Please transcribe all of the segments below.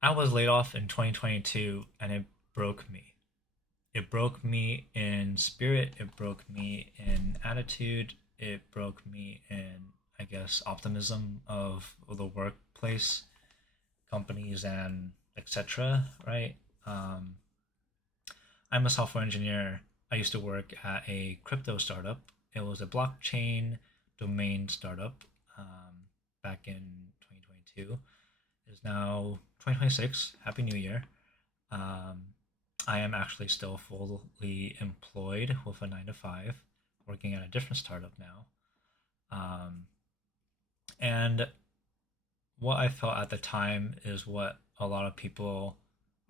I was laid off in 2022 and it broke me. It broke me in spirit, it broke me in attitude, it broke me in, I guess, optimism of the workplace, companies, and etc. Right? Um, I'm a software engineer. I used to work at a crypto startup. It was a blockchain domain startup back in 2022. It's now 2026. Happy New Year. Um, I am actually still fully employed with a 9 to 5, working at a different startup now. Um, and what I felt at the time is what a lot of people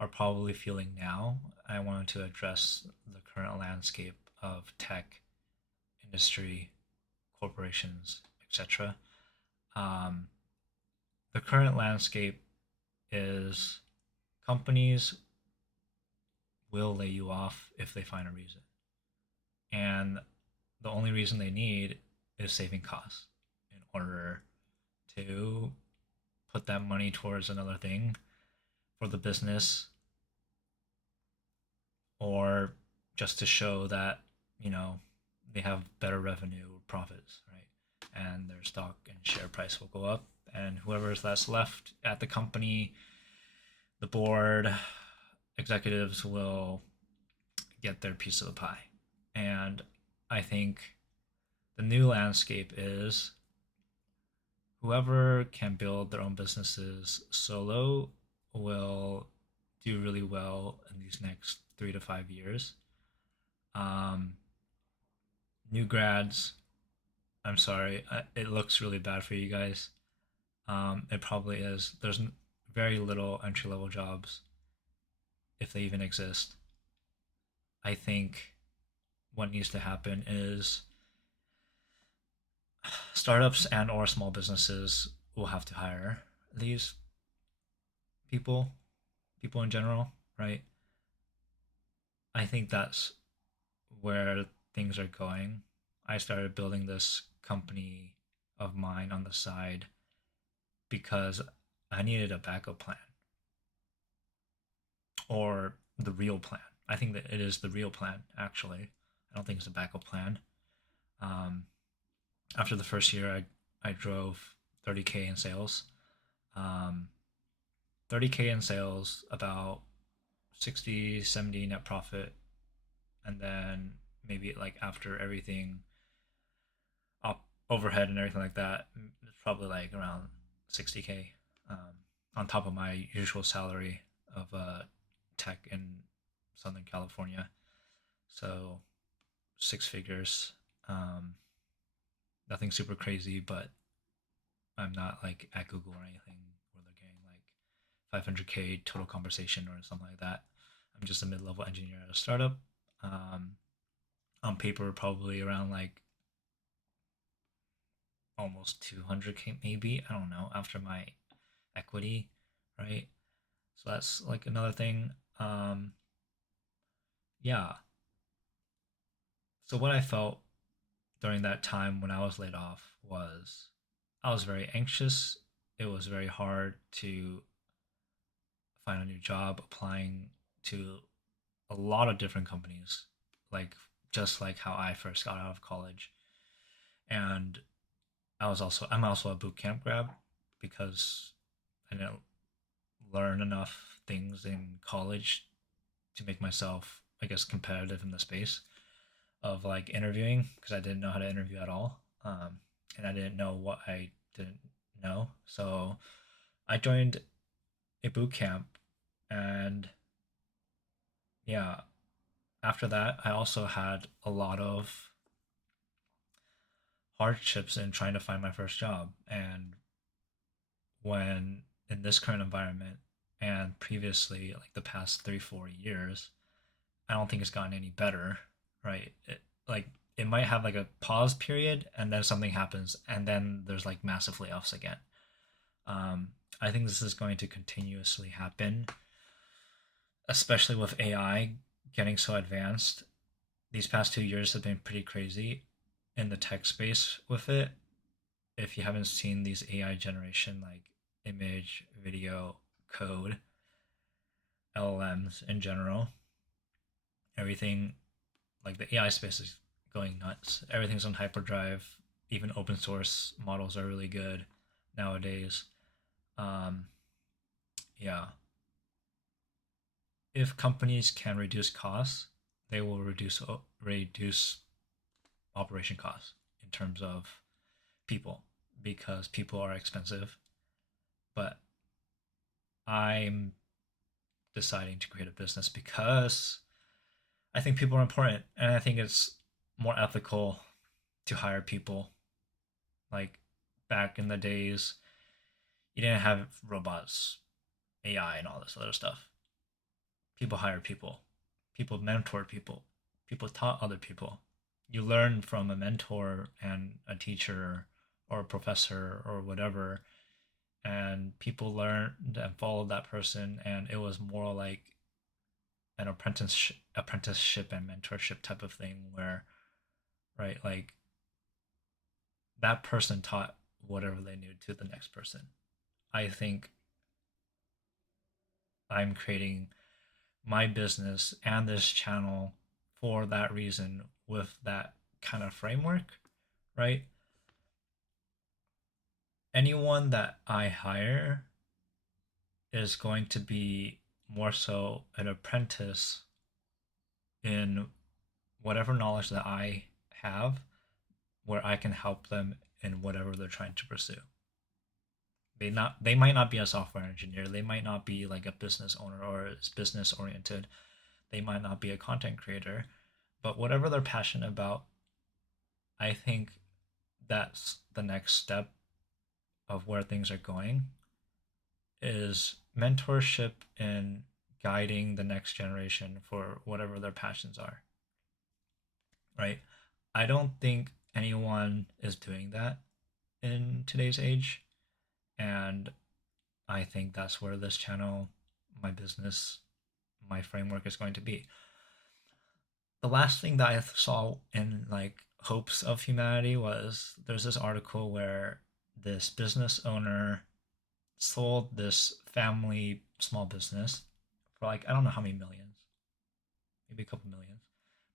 are probably feeling now. I wanted to address the current landscape of tech, industry, corporations, etc. Um, the current landscape is companies will lay you off if they find a reason. And the only reason they need is saving costs in order to put that money towards another thing for the business, or just to show that, you know, they have better revenue profits, right? And their stock and share price will go up, and whoever's that's left at the company, the board, executives will get their piece of the pie. And I think the new landscape is whoever can build their own businesses solo will do really well in these next 3 to 5 years. Um, New grads, I'm sorry, it looks really bad for you guys. It probably is. There's very little entry level jobs, if they even exist. I think what needs to happen is startups and or small businesses will have to hire these people, people in general, right? I think that's where things are going. I started building this company of mine on the side because I needed a backup plan, or the real plan. I think that it is the real plan, actually. I don't think it's a backup plan. Um, After the first year, I drove 30K in sales. Um, 30K in sales, about 60, 70 net profit, and then maybe like after everything, up overhead and everything like that, it's probably like around 60K, on top of my usual salary of tech in Southern California. So 6 figures. Um, Nothing super crazy, but I'm not like at Google or anything where they're getting like 500K total conversation or something like that. I'm just a mid-level engineer at a startup. Um, on paper, probably around like almost 200K, maybe. I don't know. After my equity, right? So that's like another thing. Yeah. So what I felt during that time when I was laid off was I was very anxious. It was very hard to find a new job, applying to a lot of different companies, like just like how I first got out of college. And I'm also a boot camp grad because I didn't learn enough things in college to make myself, I guess, competitive in the space of like interviewing, because I didn't know how to interview at all. And I didn't know what I didn't know. So I joined a boot camp, and yeah, after that, I also had a lot of hardships in trying to find my first job. And when in this current environment and previously, like the past 3, 4 years, I don't think it's gotten any better, right? Like it might have like a pause period and then something happens and then there's like massive layoffs again. Um, I think this is going to continuously happen, especially with AI getting so advanced. These past 2 years have been pretty crazy in the tech space with it. If you haven't seen these AI generation like image, video, code, LLMs in general. Everything like the AI space is going nuts. Everything's on hyperdrive. Even open source models are really good nowadays. Um, yeah, if companies can reduce costs, they will reduce operation costs in terms of people because people are expensive. But I'm deciding to create a business because I think people are important, and I think it's more ethical to hire people. Like back in the days, you didn't have robots, AI, and all this other stuff. People hired people, people mentored people, people taught other people. You learn from a mentor and a teacher or a professor or whatever, and people learned and followed that person, and it was more like an apprenticeship and mentorship type of thing where, right, like that person taught whatever they knew to the next person. I think I'm creating my business and this channel for that reason with that kind of framework, right? Anyone that I hire is going to be more so an apprentice in whatever knowledge that I have, where I can help them in whatever they're trying to pursue. They might not be a software engineer, they might not be like a business owner or is business oriented, they might not be a content creator, but whatever they're passionate about, I think that's the next step of where things are going is mentorship and guiding the next generation for whatever their passions are, right? I don't think anyone is doing that in today's age, and I think that's where this channel, my business, my framework is going to be. The last thing that I saw in like hopes of humanity was there's this article where this business owner sold this family small business for like I don't know how many millions, maybe a couple millions.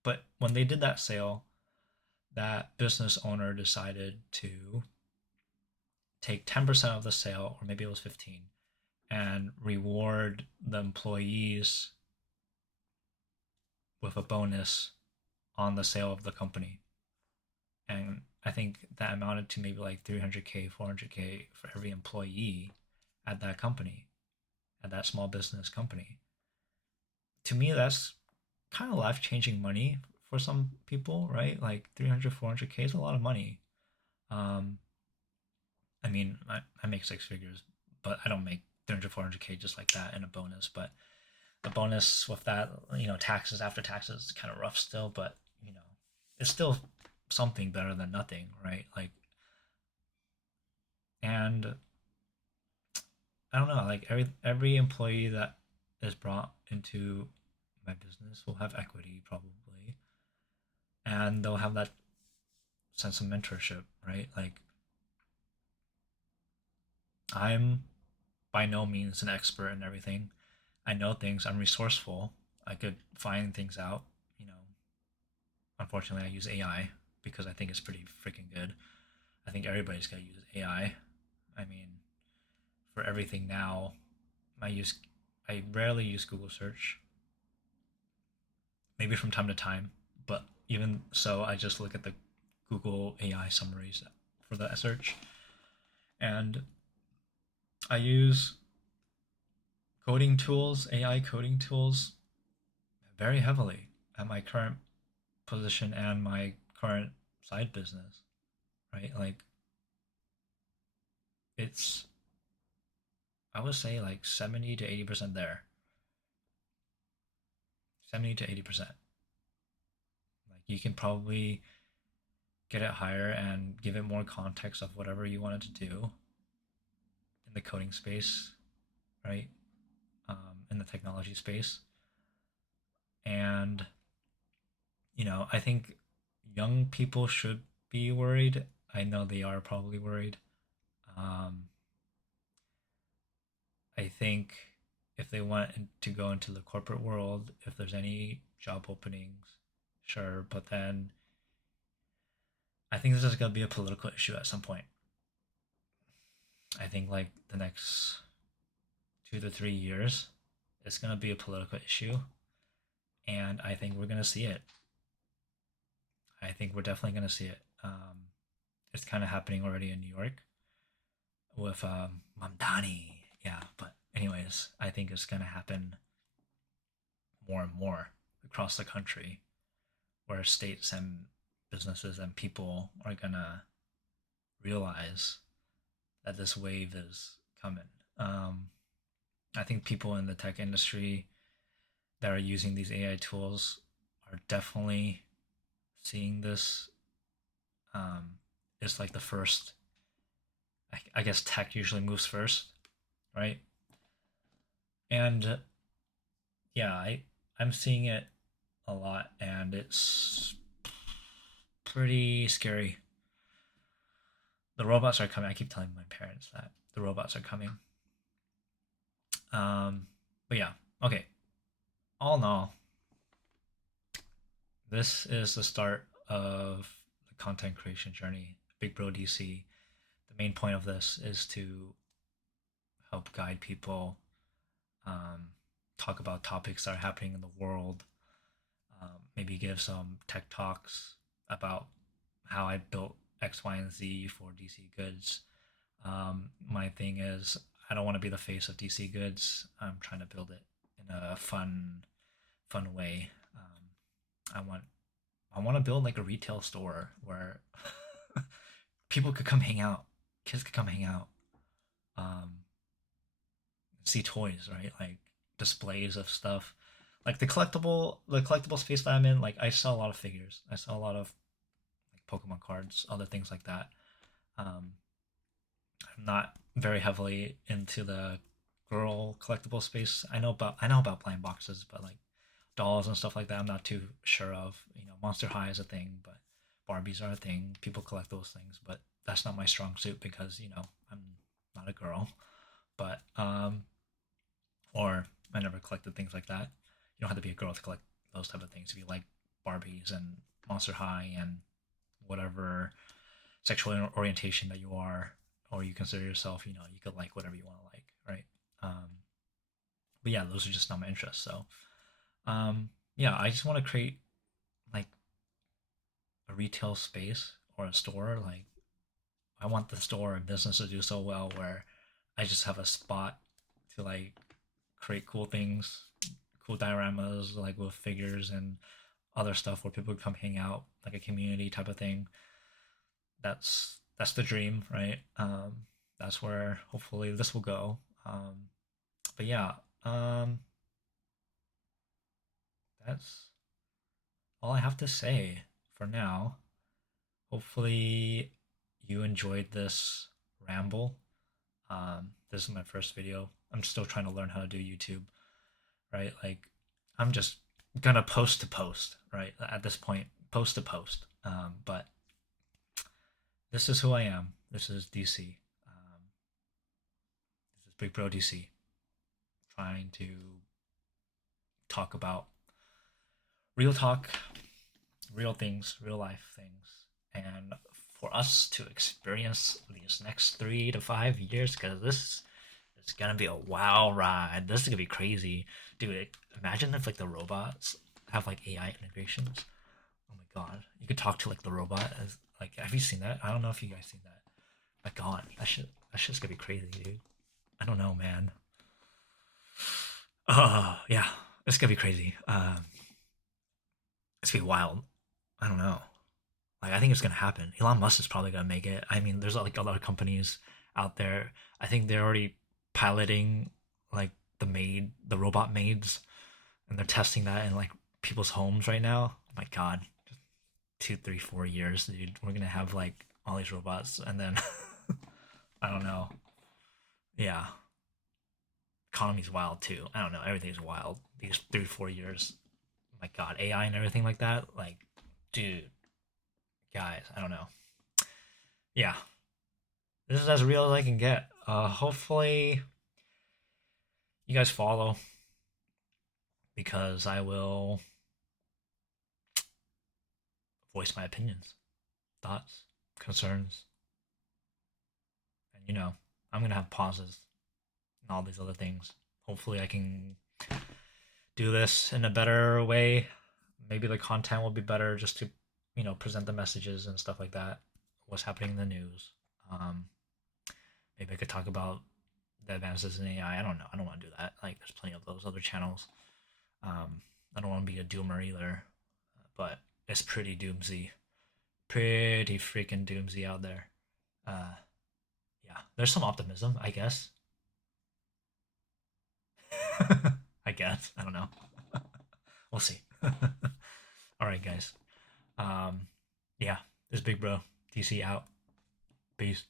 But when they did that sale, that business owner decided to take 10% of the sale, or maybe it was 15, and reward the employees with a bonus on the sale of the company. And I think that amounted to maybe like 300K, 400K for every employee at that company, at that small business company. To me, that's kind of life changing money for some people, right? Like 300, 400K is a lot of money. Um, I mean, I make six figures, but I don't make 300, 400K just like that in a bonus. But the bonus with that, taxes after taxes is kind of rough still, but, it's still something better than nothing, right? Like, and I don't know, like every employee that is brought into my business will have equity probably, and they'll have that sense of mentorship, right? Like I'm by no means an expert in everything. I know things. I'm resourceful. I could find things out. You know, unfortunately, I use AI because I think it's pretty freaking good. I think everybody's got to use AI. I mean, for everything now, I use I rarely use Google search. Maybe from time to time, but even so, I just look at the Google AI summaries for the search, and I use coding tools, AI coding tools, very heavily at my current position and my current side business, right? Like it's I would say like 70 to 80% there. 70 to 80%. Like you can probably get it higher and give it more context of whatever you want it to do in the coding space, right? In the technology space. And, I think young people should be worried. I know they are probably worried. Um, I think if they want to go into the corporate world, if there's any job openings, sure. But then I think this is going to be a political issue at some point. I think like the next 2 to 3 years, it's going to be a political issue. And I think we're going to see it. I think we're definitely going to see it. It's kind of happening already in New York with Mamdani. Yeah, but anyways, I think it's going to happen more and more across the country where states and businesses and people are going to realize that this wave is coming. Um, I think people in the tech industry that are using these AI tools are definitely seeing this. It's like the first, I guess tech usually moves first, right? And yeah, I'm seeing it a lot, and it's pretty scary. The robots are coming. I keep telling my parents that the robots are coming. But yeah, okay. All in all, this is the start of the content creation journey. Big Bro DC. The main point of this is to help guide people, um, talk about topics that are happening in the world, maybe give some tech talks about how I built X, Y, and Z for DC Goods. My thing is, I don't want to be the face of DC Goods. I'm trying to build it in a fun way. I want I want to build like a retail store where people could come hang out, kids could come hang out, um, see toys, right? Like displays of stuff, like the collectible space that I'm in. Like I sell a lot of figures. I sell a lot of like Pokemon cards, other things like that. Um, I'm not very heavily into the girl collectible space. I know about blind boxes, but like dolls and stuff like that, I'm not too sure of. Monster High is a thing, but Barbies are a thing. People collect those things, but that's not my strong suit because I'm not a girl. But or I never collected things like that. You don't have to be a girl to collect those type of things. If you like Barbies and Monster High and whatever sexual orientation that you are, or you consider yourself, you could like whatever you want to like, right? But yeah, those are just not my interests. So yeah, I just want to create like a retail space or a store. Like I want the store and business to do so well where I just have a spot to like create cool things, cool dioramas like with figures and other stuff where people come hang out, like a community type of thing. That's the dream, right? That's where hopefully this will go. But yeah, that's all I have to say for now. Hopefully you enjoyed this ramble. This is my first video. I'm still trying to learn how to do YouTube, right? Like I'm just gonna post to post, right? At this point, post to post. But this is who I am. This is DC. This is Big Bro DC, trying to talk about real talk, real things, real life things, and for us to experience these next 3 to 5 years, because this is gonna be a wild ride. This is gonna be crazy, dude. Imagine if like the robots have like AI integrations. Oh my god, you could talk to like the robot as like. Have you seen that? I don't know if you guys seen that. My god, that shit's gonna be crazy, dude. I don't know, man. Oh yeah, it's gonna be crazy. It's gonna be wild. I don't know. Like I think it's gonna happen. Elon Musk is probably gonna make it. I mean, there's like a lot of companies out there. I think they're already piloting like the robot maids, and they're testing that in like people's homes right now. Oh my God, 2, 3, 4 years, dude, we're gonna have like all these robots, and then I don't know. Yeah, economy's wild too. I don't know. Everything's wild. These 3 4 years. Oh my God, AI and everything like that. Like, dude, guys, I don't know. Yeah, this is as real as I can get. Hopefully you guys follow because I will voice my opinions, thoughts, concerns, and I'm gonna have pauses and all these other things. Hopefully, I can do this in a better way. Maybe the content will be better just to, present the messages and stuff like that. What's happening in the news. Um, Maybe I could talk about the advances in AI. I don't know. I don't want to do that. Like, there's plenty of those other channels. Um, I don't want to be a doomer either, but it's pretty doomsy, pretty freaking doomsy out there. Uh, yeah, there's some optimism, I guess. I guess. I don't know. We'll see. All right, guys. Um, yeah, this Big Bro DC out. Peace.